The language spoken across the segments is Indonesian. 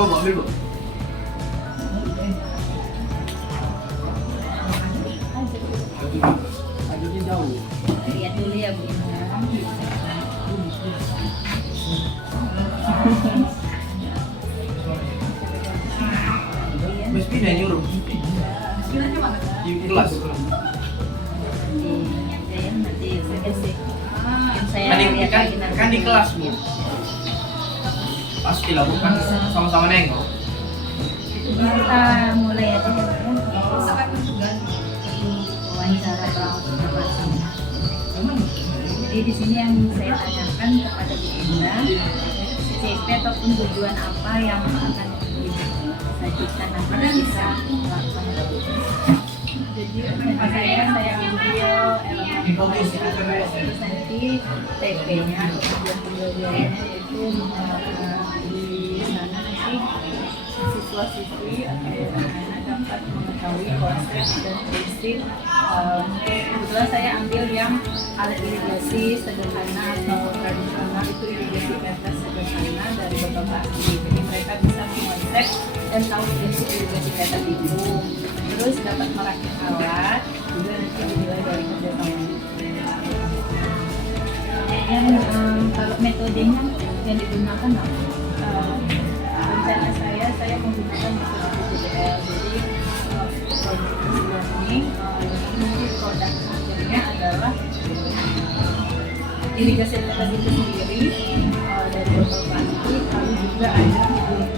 Bawa ambil bu. Ajunya jauh. Lihat dulu ya Bu Inang. Mas pindah nyuruh. Di kelas. Nanti saya lihat Kan, lagi nanti. kan di kelas bu. Pasti lah bukan sama-sama nengok. Kita mulai aja ya Bu. Wawancara berawal. Jadi di sini yang saya tanyakan kepada Bu Indah, CP ataupun tujuan apa yang akan disajikan nanti bisa melakukan. Jadi saya ambil elemen terus nanti TP-nya atau tujuan pembelajarannya yaitu di sana nanti siswa-siswi atau anak-anak dapat mengetahui konsep dan prinsip. Kebetulan saya ambil yang alat irigasi sederhana atau tradisional, itu irigasi tetes sederhana dari bapak ahli. Jadi mereka bisa mengonsep dan tahu prinsip irigasi tetes itu. Terus dapat merakit alat, juga nanti dinilai dari kerjasama. Kalau metodenya yang digunakan rencana saya menggunakan metode PJDL. Jadi learning nanti produk akhirnya adalah irigasi tetes itu sendiri dari beberapa ahli, lalu juga ada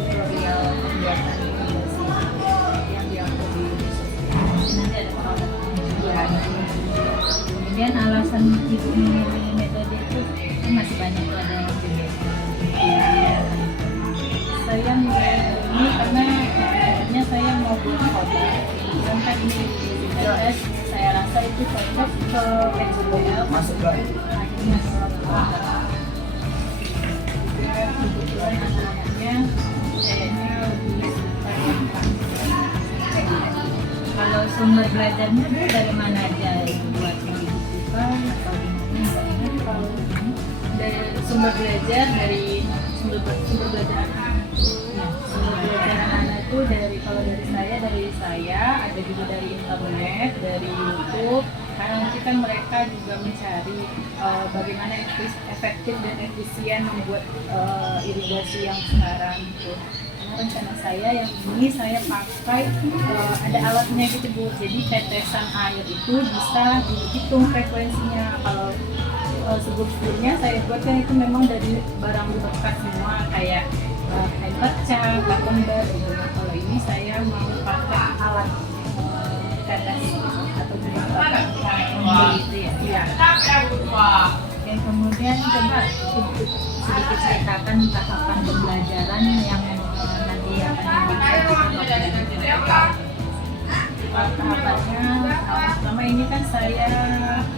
tutorial pembuatan irigasi yang diambil di nanti ada perawatan juga. Kemudian alasan ibu memilih metode itu masih banyak tuh, ada yang saya mulai ini karena akhirnya saya mau buat hobi dan kan ini tetes saya rasa itu cocok ke PJDL Masuk lah. akhirnya kebetulan anak-anaknya kayaknya lebih suka kalau sumber belajarnya dari mana aja buat yang dibutuhkan atau gimana? Kalau dari sumber belajar dari sumber belajar anak-anak itu kalau dari saya ada juga dari internet, dari YouTube. Karena nanti kan mereka juga mencari bagaimana efektif dan efisien membuat irigasi yang sekarang gitu. Karena rencana saya yang ini saya pakai ada alatnya gitu Bu. Jadi tetesan air itu bisa dihitung frekuensinya. Kalau sebelumnya saya buatkan itu memang dari barang bekas semua kayak kain pecah, karton bar gitu. Kalau ini saya mau pakai alat tetes atau gitu ya. Iya. Oke, kemudian coba sedikit ceritakan tahapan pembelajaran yang nanti akan disajikan. Tahapannya pertama ini kan saya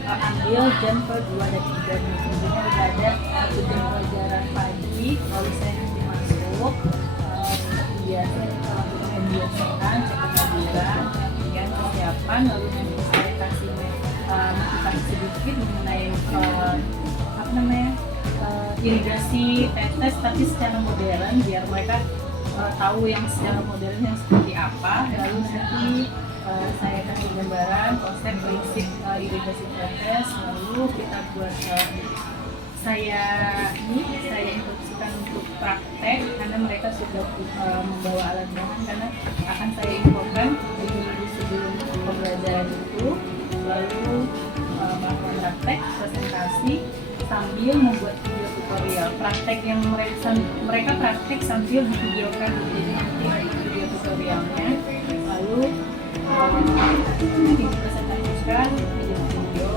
ambil jam ke-2 dan 3 nih. Tentunya udah ada satu jam pelajaran pagi, lalu saya nanti masuk biasa kalau kita membiasakan cek kehadiran, kemudian persiapan, lalu nanti saya kasih motivasi sedikit mengenai irigasi tetes tapi secara modern biar mereka tahu yang secara modern yang seperti apa. Lalu nanti saya kasih gambaran konsep prinsip irigasi tetes, lalu kita buat saya instruksikan untuk praktek karena mereka sudah membawa alat bahan, karena akan saya infokan minggu sebelum pembelajaran itu, lalu melakukan praktek presentasi sambil membuat video tutorial praktek yang mereka praktek sambil divideokan, jadi nanti ada video tutorialnya, lalu dipresentasikan video.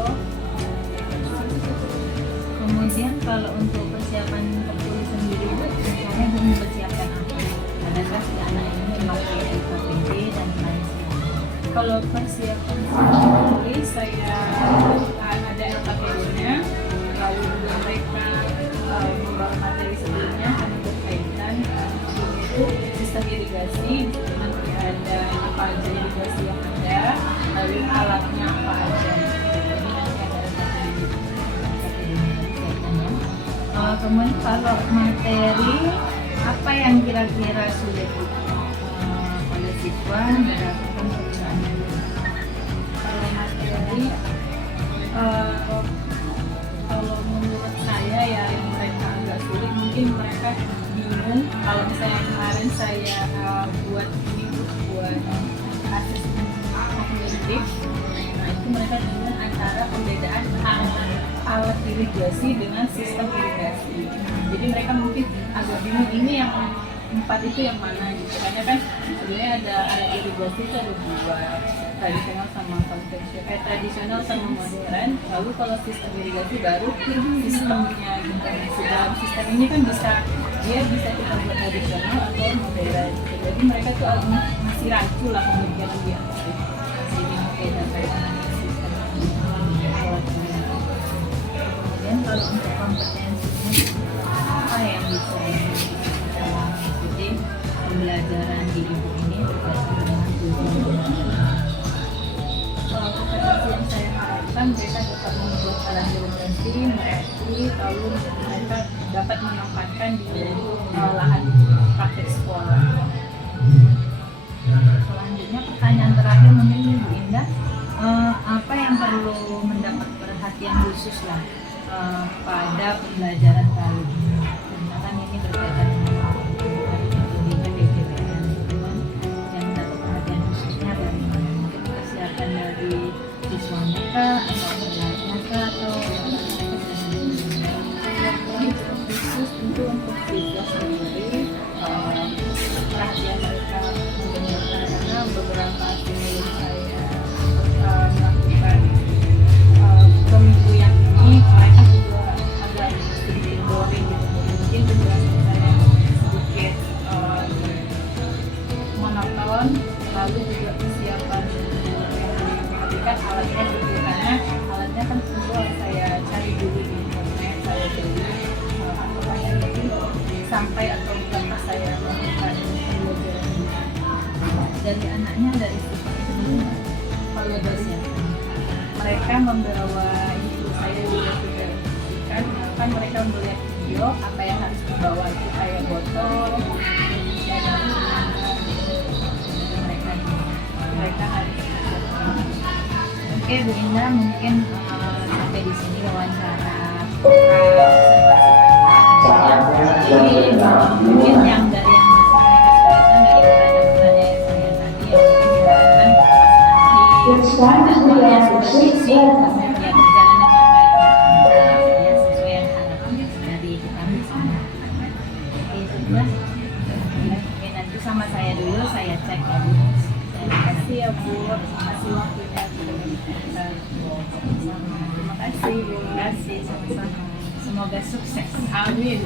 Kemudian kalau untuk persiapan tertulis sendiri itu misalnya belum mempersiapkan apa, karena kan si anak ini memakai LKPD dan lain sebagainya. Kalau persiapan tertulis saya ada LKPD-nya, lalu juga mereka membawa materi sebelumnya karena berkaitan itu sistem irigasi, nanti ada apa aja irigasi yang ada, lalu alatnya apa aja. Jadi nanti ada LKPD-nya. Kemudian kalau materi apa yang kira-kira sulit oleh siswa berdasarkan penggunaan kalau materi kalau menurut saya ya yang mereka agak sulit mungkin mereka bingung kalau misalnya kemarin saya buat asesmen kognitif. Nah itu mereka bingung antara pembedaan alat irigasi dengan sistem irigasi. Jadi mereka mungkin agak bingung ini yang 4 itu yang mana gitu. Karena kan sebenarnya ada alat irigasi itu ada 2, tradisional sama konvensional, tradisional sama modern. Lalu kalau sistem irigasi baru sistemnya gitu. Dalam sistem ini kan dia bisa kita buat tradisional atau modern. Jadi mereka tuh masih rancu lah pemikiran dia. Jadi mungkin sistem. Kemudian kalau untuk kompetensi apa yang bisa mengikuti pembelajaran di ibu ini berdasarkan dengan tujuan. Kalau kompetensi yang saya harapkan mereka dapat membuat alat birokrasi, mengerti, lalu mereka dapat memanfaatkan di lahan praktek sekolah. Selanjutnya pertanyaan terakhir mungkin Bu Indah, apa yang perlu mendapat perhatian khusus lah pada pembelajaran kali ini? Karena kan ini berkaitan dengan pendidikan DPTN, yang mendapat perhatian khususnya dari mana? Mungkin kesiapan dari siswa mereka atau pelajarnya atau khusus tentu untuk siswa sendiri, perhatian mereka mendengarkan karena beberapa stimulus saya melakukan pemilu yang ini mereka juga agak sedikit boring gitu, mungkin juga saya sedikit monoton, lalu juga kesiapan yang diperhatikan alatnya gitu, karena alatnya kan tentu saya cari dulu di internet, saya beli apakah nanti sampai atau bukankah saya melakukan pembelajaran dari anaknya dari siswa itu kalau dosen mereka membawa itu saya juga sudah berikan kan mereka melihat video apa yang harus dibawa itu kayak botol mereka harus oke Bu Indah mungkin sampai di sini wawancara ini mungkin yang dari yang masih mereka kesulitan dari pertanyaan-pertanyaan saya tadi yang sudah ya berjalan dengan baik ya sesuai yang harapan dari kita bersama. Oke sudah oke nanti sama saya dulu saya cek ya Bu. Terima kasih ya Bu atas waktunya terima kasih Bu. Terima kasih sama-sama. Semoga sukses. Amin.